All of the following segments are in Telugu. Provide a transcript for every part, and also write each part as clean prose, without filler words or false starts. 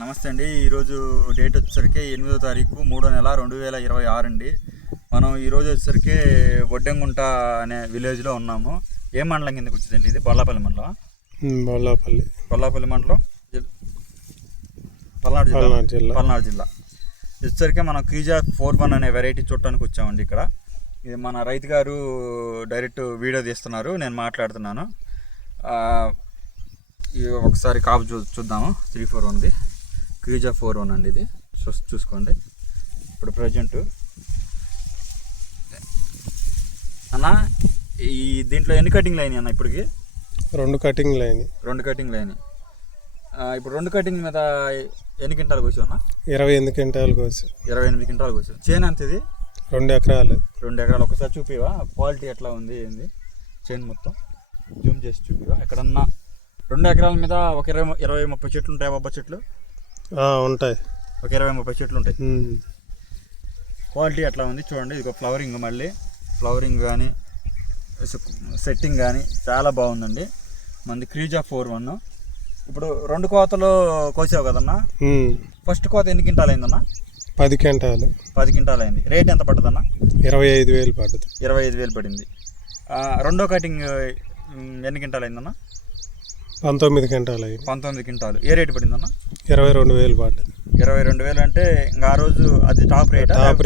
నమస్తే అండి. ఈరోజు డేట్ వచ్చేసరికి 8వ తారీఖు 3వ నెల 2026 అండి. మనం ఈరోజు వచ్చేసరికి వడ్డెంగుంట అనే విలేజ్లో ఉన్నాము. ఏ మండలం కిందకి వచ్చిందండి? ఇది బొల్లాపల్లి మండలం. బొల్లాపల్లి మండలం, పల్నాడు జిల్లా. వచ్చేసరికి మనం క్రీజా 41 అనే వెరైటీ చూడటానికి వచ్చామండి. ఇక్కడ ఇది మన రైతు గారు డైరెక్ట్ వీడియో తీస్తున్నారు, నేను మాట్లాడుతున్నాను. ఒకసారి కాపు చూద్దాము. 341ది క్రీజా 41 అండి. ఇది చూసుకోండి. ఇప్పుడు ప్రజెంట్ అన్న ఈ దీంట్లో ఎన్ని కటింగ్లు అయినాయి అన్న? ఇప్పటికి రెండు కటింగ్లు అయినాయి. ఇప్పుడు రెండు కటింగ్ మీద ఎన్ని క్వింటాలు కోసావు అన్న? 28 క్వింటాలు కోసి. 28 క్వింటాలు కోసావు. చేను ఎంత ఇది? 2 ఎకరాలు. 2 ఎకరాలు. ఒకసారి చూపివా క్వాలిటీ ఎట్లా ఉంది ఏంది? చేను మొత్తం జూమ్ చేసి చూపివా. ఎక్కడన్నా 2 ఎకరాల మీద ఒక 20-30 చెట్లు ఉంటాయి, బొబ్బ చెట్లు ఉంటాయి. ఒక 20-30 చెట్లు ఉంటాయి. క్వాలిటీ ఎట్లా ఉంది చూడండి. ఇది ఫ్లవరింగ్ కానీ సెట్టింగ్ కానీ చాలా బాగుందండి. మనది క్రీజా 41. ఇప్పుడు 2 కోతలు కోసావు కదన్నా. ఫస్ట్ కోత ఎన్ని క్వింటాలు అయిందన్నా? 10 క్వింటాలు. 10 క్వింటాలు అయింది. రేట్ ఎంత పడ్డదన్నా? 25,000 పడుతుంది. 25,000 పడింది. రెండో కటింగ్ ఎన్ని క్వింటాలు అయిందన్నా? 19 క్వింటాలు అయింది. 19 క్వింటాలు. ఏ రేటు పడిందన్నా? 22,000 పడుతుంది. 22,000 అంటే ఇంకా ఆ రోజు అది టాప్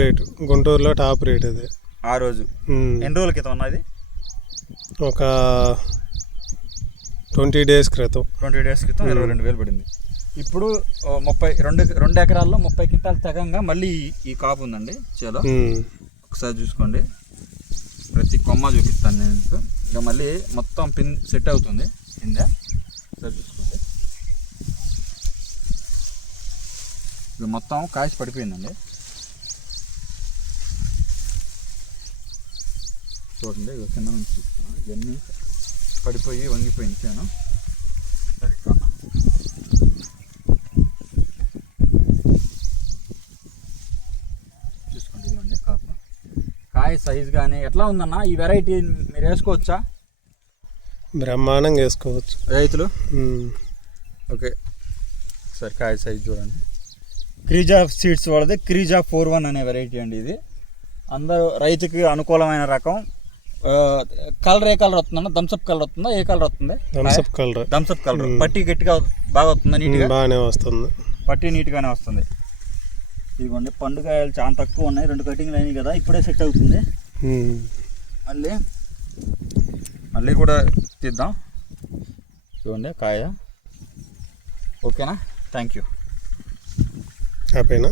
రేట్. గుంటూరులో టాప్ రేట్ అది ఆ రోజు. ఎన్ని రోజుల క్రితం అన్నది? ఒక 20 డేస్ క్రితం. 22,000 పడింది. ఇప్పుడు 2 ఎకరాల్లో 30 క్వింటాలు తెగంగా మళ్ళీ ఈ కాపు ఉందండి చేలో. ఒకసారి చూసుకోండి. ప్రతి కొమ్మ చూపిస్తాను నేను మీకు. ఇక మళ్ళీ మొత్తం పిన్ సెట్ అవుతుంది కింద. ఒకసారి చూసుకోండి. ఇది మొత్తం కాసి పడిపోయిందండి. చూడండి, ఇక కింద నుంచి చూస్తున్నాను. ఇవన్నీ పడిపోయి వంగిపోయింది చేను. సరే చూసుకోండి. ఇదిగోండి కాపు. కాయ సైజ్ కానీ ఎట్లా ఉందన్న? ఈ వెరైటీ మీరు వేసుకోవచ్చా? బ్రహ్మాండంగా వేసుకోవచ్చు రైతులు. ఓకే, సరే కాయ సైజ్ చూడండి. క్రీజా సీడ్స్ వాళ్ళది క్రీజా 41 అనే వెరైటీ అండి. ఇది అందరూ రైతుకి అనుకూలమైన రకం. కలర్ ఏ కలర్ వస్తుందన్న? థమ్స్అప్ కలర్ వస్తుందా? ఏ కలర్ వస్తుంది? Thums Up colour. పట్టి గట్టిగా బాగా వస్తుందా? నీట్గా బాగానే వస్తుంది. పట్టి నీట్గానే వస్తుంది. ఇదిగోండి, పండుకాయలు చాలా తక్కువ ఉన్నాయి. 2 కటింగ్లు అయినాయి కదా, ఇప్పుడే సెట్ అవుతుంది. మళ్ళీ కూడా తీద్దాం. చూడండి కాయ. ఓకేనా? Thank you. హ్యాపీనా?